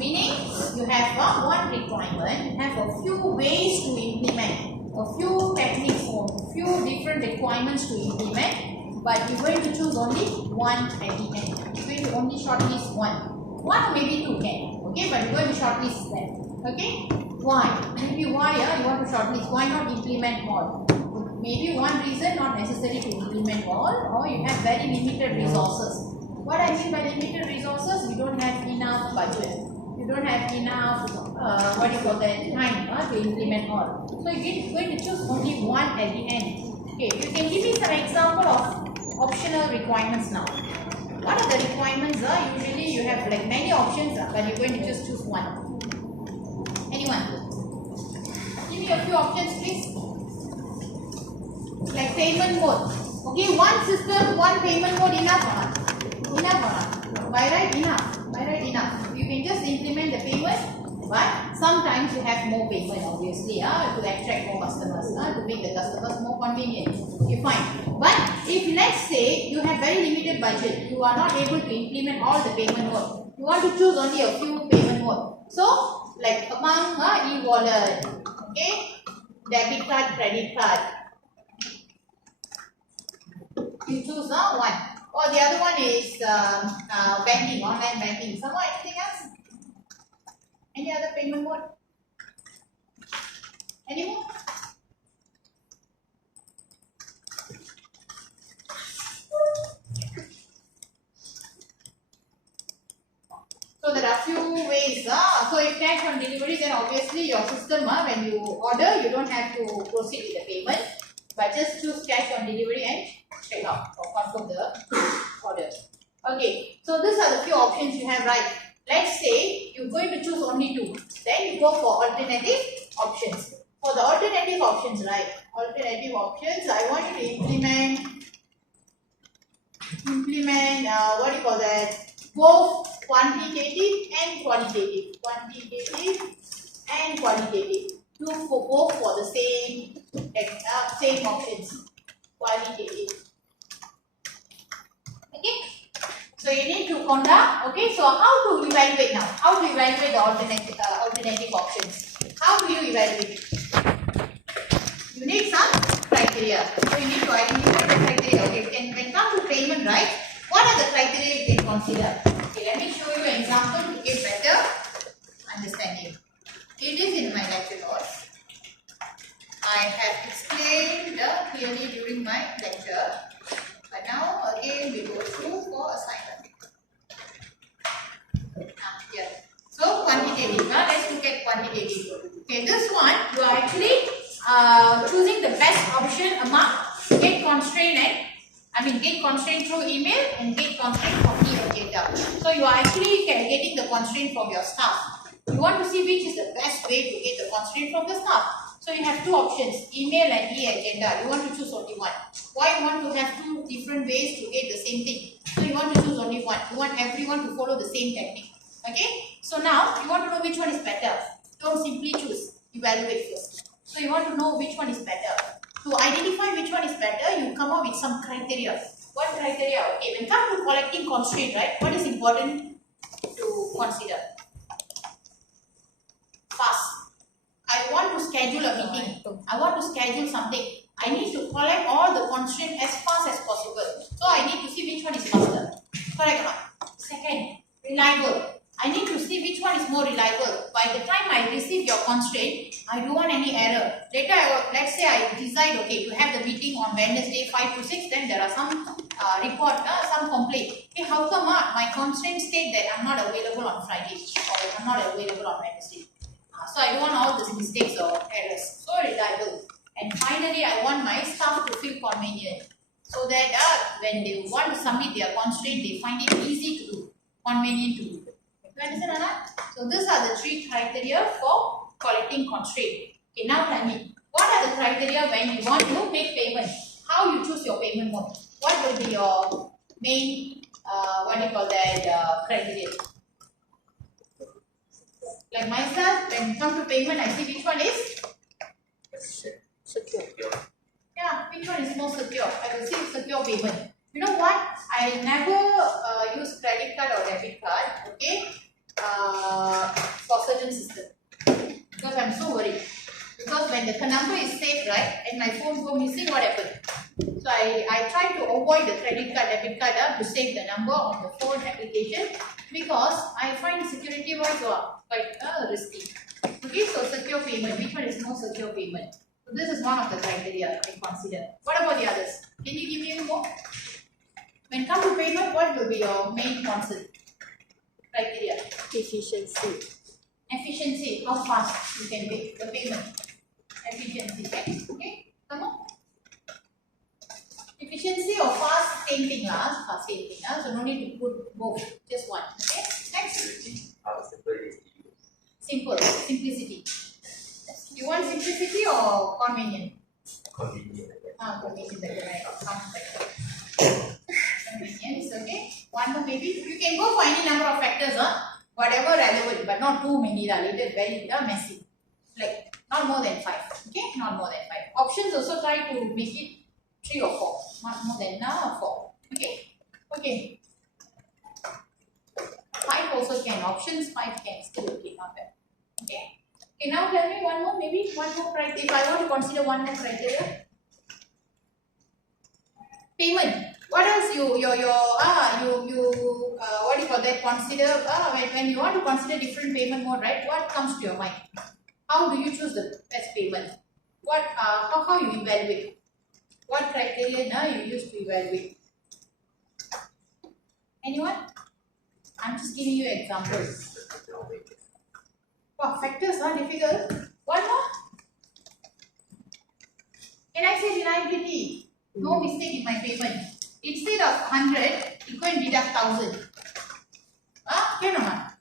Meaning you have one requirement, you have a few ways to implement, a few techniques or a few different requirements to implement, but you're going to choose only one at the end. You're going to only shortlist one. One or maybe two can, okay, but you're going to shortlist them, okay? Why? Maybe why you want to shortlist, why not implement all? Maybe one reason, not necessary to implement all, or you have very limited resources. What I mean by limited resources, you don't have enough budget. You don't have enough, time to implement all. So you're going to choose only one at the end. Okay, you can give me some example of optional requirements now. What are the requirements? Usually you have like many options, but you're going to just choose one. Anyone? Give me a few options, please. Like payment mode. Okay, one system, one payment mode, enough or not? Enough or not? By right, enough. By right, enough. You can just implement the payment, but sometimes you have more payment, obviously, to attract more customers, to make the customers more convenient. Okay, fine. But if let's say you have very limited budget, you are not able to implement all the payment mode. You want to choose only a few payment mode. So, like among e-wallet, okay, debit card, credit card. You choose one. Or the other one is banking, online banking. Some more, anything else? Any other payment mode? Any more? So there are few ways. So if cash on delivery, then obviously your system, when you order, you don't have to proceed with the payment, but just choose cash on delivery and check out or confirm the order. Okay, so these are the few options you have, right? Let's say you're going to choose only two. Then you go for alternative options. For the alternative options, right? Alternative options, I want you to implement what do you call that? Both quantitative and qualitative. Quantitative and qualitative. Do for both for the same options. Qualitative. Okay. So you need to conduct. Okay. So how to evaluate now? How to evaluate the alternative options? How do you evaluate? You need some criteria. So you need to identify the criteria. Okay. When it comes to payment, right? What are the criteria you can consider? Okay. Let me show you an example to get better understanding. It is in my lecture notes. I have explained clearly during my lecture, but now again we go through for assignment. Here. So quantitative. Let's look at quantitative. Okay, this one you are actually choosing the best option among gate constraint and gate constraint through email and gate constraint from e-agenda. So you are actually getting the constraint from your staff. You want to see which is the best way to get the constraint from the staff. So you have two options, email and e-agenda. You want to choose only one. Why you want to have two different ways to get the same thing? So you want to choose only one. You want everyone to follow the same technique. Okay? So now you want to know which one is better. Don't simply choose. Evaluate first. So you want to know which one is better. To identify which one is better, you come up with some criteria. What criteria? Okay, when it comes to collecting constraint, right? What is important to consider? Fast. I want to schedule a meeting. I want to schedule something. I need to collect all the constraints as fast as possible. So I need to see which one is faster. Correct or not? Second, reliable. I need to see which one is more reliable. By the time I receive your constraint, I don't want any error. Later, let's say I decide, okay, to have the meeting on Wednesday 5 to 6, then there are some report, some complaint. Hey, how come my constraint state that I'm not available on Friday or I'm not available on Wednesday? So I don't want all these mistakes or errors. So reliable. And finally, I want my staff to feel convenient. So that when they want to submit their constraint, they find it easy to do, convenient to do. You understand, Anna? So these are the three criteria for collecting constraint. Okay, now tell me, what are the criteria when you want to make payment? How you choose your payment mode? What will be your main, criteria? Like myself, when it comes to payment, I see which one is secure. Yeah, which one is more secure? I will see secure payment. You know what? I never use credit card or debit card. Okay. constant system. Because I'm so worried. Because when the number is saved, right, and my phone go missing, what happened? So I try to avoid the credit card, debit card to save the number on the phone application because I find security wise quite risky. Okay, so secure payment. Which one is more secure payment? So this is one of the criteria I consider. What about the others? Can you give me any more? When it comes to payment, what will be your main concern? Criteria? Efficiency. Efficiency. How fast you can make the payment? Efficiency. Okay. Come on. Efficiency or fast, same thing lah. Fast, same thing lah. So no need to put both. Just one. Okay. Next. How simple it is to use? Simple. Simplicity. You want simplicity or convenient? Convenient. Convenient better, right? Sounds better. Convenience, okay. One more maybe. You can go for any number of factors, whatever relevant, but not too many lah. Later very messy. Like not more than 5. Okay, not more than 5. Options also try to make it 3 or 4. Not more than 4. Okay. Okay. 5 also can. Options 5 can. Still okay, not bad. Okay. Okay, now tell me one more, maybe one more criteria. If I want to consider one more criteria. Payment. What else you what do you call that? Consider when you want to consider different payment mode, right? What comes to your mind? How do you choose the best payment? What how you evaluate? What criteria you use to evaluate? Anyone? I'm just giving you examples. Wow, factors are difficult. One more. Can I say reliability? No mistake in my payment. Instead of 100, you go and deduct 1,000. Can or not?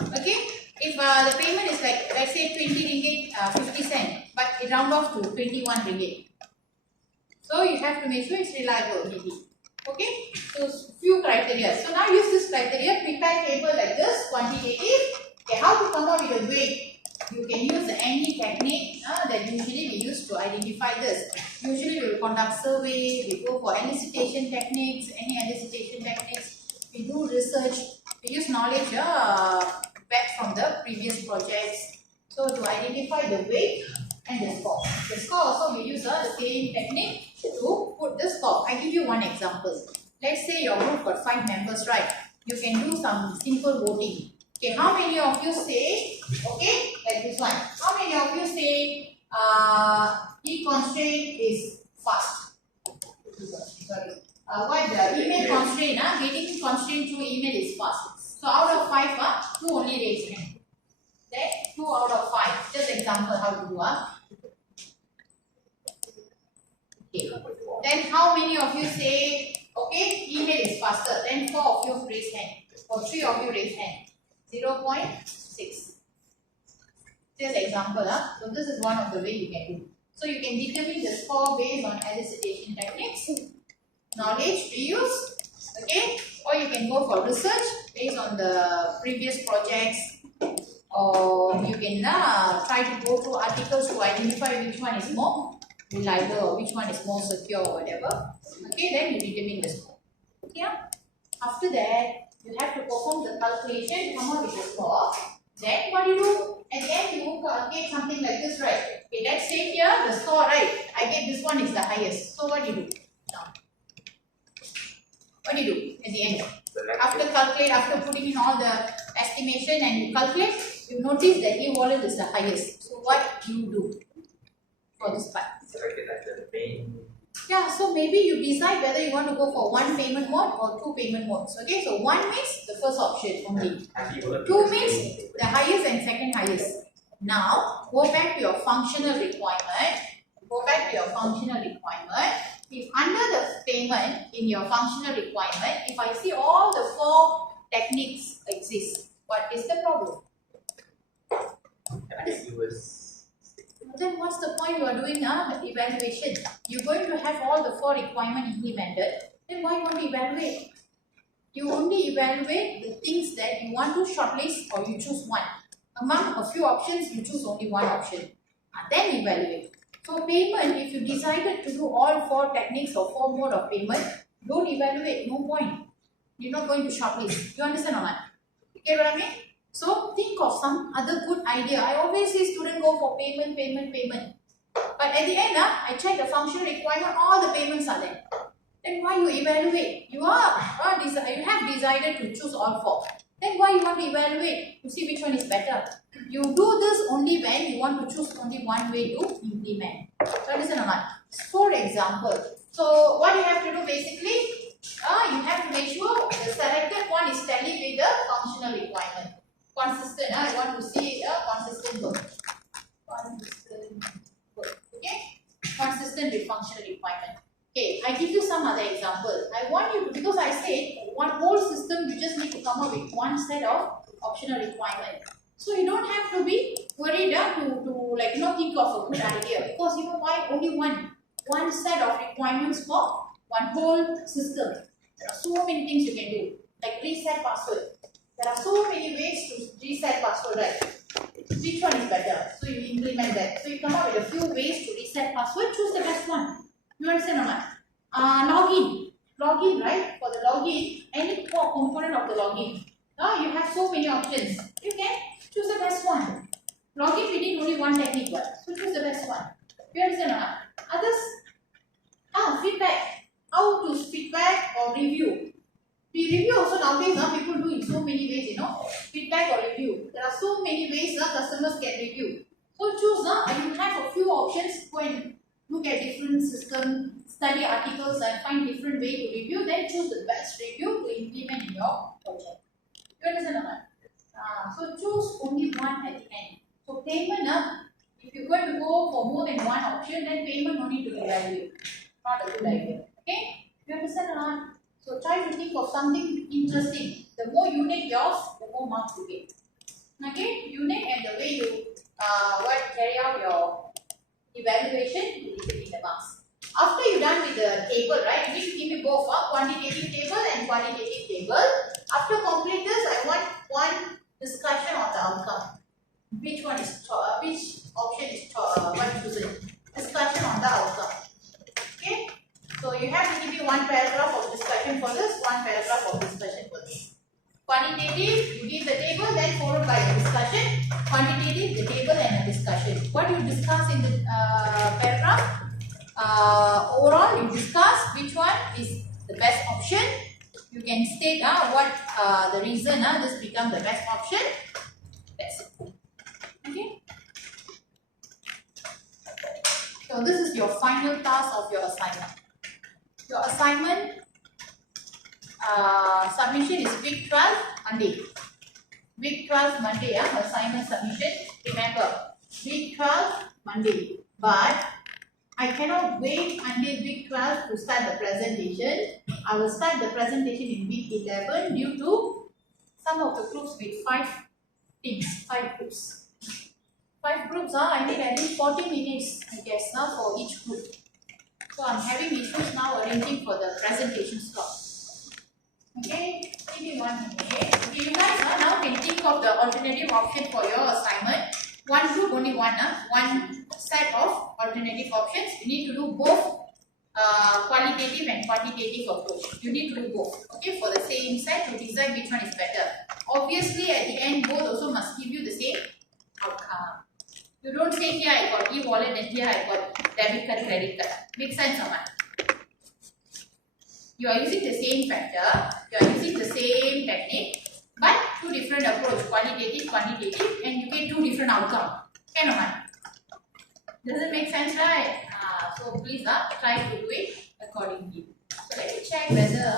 Okay? If the payment is like, let's say 20 ringgit, 50 cent, but it round off to 21 ringgit. So you have to make sure it's reliable, maybe. Okay? So few criteria. So now use this criteria, prepare table like this, quantitative. Okay, how to come up with a weight? You can use any technique that usually we use to identify this. Usually we will conduct survey, we go for elicitation techniques, any elicitation techniques. We do research, we use knowledge back from the previous projects. So to identify the weight and the score. The score also we use the same technique to put the score. I give you one example. Let's say your group got 5 members, right? You can do some simple voting. Okay, how many of you say, okay, like this one. How many of you say e-constraint is fast? Sorry. What the email constraint, getting constraint through email is fast. So out of 5, 2 only raise hand. Okay, 2 out of 5. Just example how to do. Okay. Then how many of you say, okay, email is faster? Then 4 of you raise hand. Or 3 of you raise hand. 0.6. Just example, so this is one of the way you can do. So you can determine the score based on elicitation techniques, knowledge reuse, okay, or you can go for research based on the previous projects, or you can try to go through articles to identify which one is more reliable or which one is more secure or whatever. Okay, then you determine the score. Okay, after that, you have to perform the calculation, come up with the score. Then what do you do? And then you get something like this, right? Okay, let's say here the score, right? I get this one is the highest. So what do you do? Now, what do you do at the end? After calculate, after putting in all the estimation and you calculate, you notice that e-wallet is the highest. So what do you do for this part? Select it as the main. Yeah, so maybe you decide whether you want to go for 1 payment mode or 2 payment modes. Okay, so 1 means the first option only. 2 means the highest and second highest. Now, go back to your functional requirement. Go back to your functional requirement. If under the payment in your functional requirement, if I see all the 4 techniques exist, what is the problem? Then what's the point you are doing evaluation? You're going to have all the 4 requirements implemented. Then why not evaluate? You only evaluate the things that you want to shortlist or you choose one. Among a few options, you choose only one option. And then evaluate. So payment, if you decided to do all 4 techniques or 4 mode of payment, don't evaluate, no point. You're not going to shortlist. You understand or not? You get what I mean? So think think of some other good idea. I always say student go for payment. But at the end, I check the functional requirement, all the payments are there. Then why you evaluate? You have decided to choose all four. Then why you want to evaluate? To see which one is better. You do this only when you want to choose only one way to implement. So understand or not? For example, so what you have to do basically, you have to make sure the selected one is tally with the functional requirement. Consistent, I want to see a consistent work. Okay? Consistent with functional requirement. Okay, I give you some other example. I want you to, because I said one whole system, you just need to come up with one set of optional requirement. So you don't have to be worried to like think of a good idea, because you know why? Only one set of requirements for one whole system. There are so many things you can do, like reset password. There are so many ways to reset password, right? Which one is better? So you implement that. So you come up with a few ways to reset password, choose the best one. You understand or not? Login, right? For the login, any core component of the login. You have so many options. You can choose the best one. Login, we need only one technique, so choose the best one. You understand or not? Others, feedback. How to feedback or review? We review also nowadays, people do in so many ways, feedback or review. There are so many ways customers can review. So choose, you have a few options. Go and look at different systems, study articles and find different way to review. Then choose the best review to implement in your project. You understand or not? So choose only one at the end. So payment, if you're going to go for more than one option, then payment no need to be valued. Not a good idea. Okay? You understand or not? So try to think of something interesting. The more unique yours, the more marks you get. Okay? Unique and the way you carry out your evaluation, you will get the marks. After you're done with the table, right? You need to give me both quantitative table and qualitative table. After complete this, I want one discussion on the outcome. Which one is which option is chosen? Discussion on the outcome. Okay? So you have to give me one paragraph of discussion for this, one paragraph of discussion for this. Quantitative, you give the table, then followed by a discussion. Quantitative, the table and a discussion. What you discuss in the paragraph? Overall, you discuss which one is the best option. You can state what the reason this becomes the best option. That's it. Okay. So this is your final task of your assignment. Your assignment submission is week 12 Monday. Week 12 Monday, assignment submission. Remember, week 12 Monday. But I cannot wait until week 12 to start the presentation. I will start the presentation in week 11 due to some of the groups with 5 teams, 5 groups. 5 groups, I need at least 40 minutes, I guess, for each group. So I'm having issues now arranging for the presentation slot. Okay, give me 1 minute. Okay, you guys now can think of the alternative option for your assignment. One group, only one set of alternative options. You need to do both qualitative and quantitative approach. You need to do both. Okay, for the same set to decide which one is better. Obviously, at the end, both also must give you the same outcome. You don't say here I got e-wallet and here I got debit card, credit card. Makes sense or not? You are using the same factor, you are using the same technique, but 2 different approach, qualitative, quantitative, and you get 2 different outcomes. Can or not? Does it make sense, right? So please try to do it accordingly. So let me check whether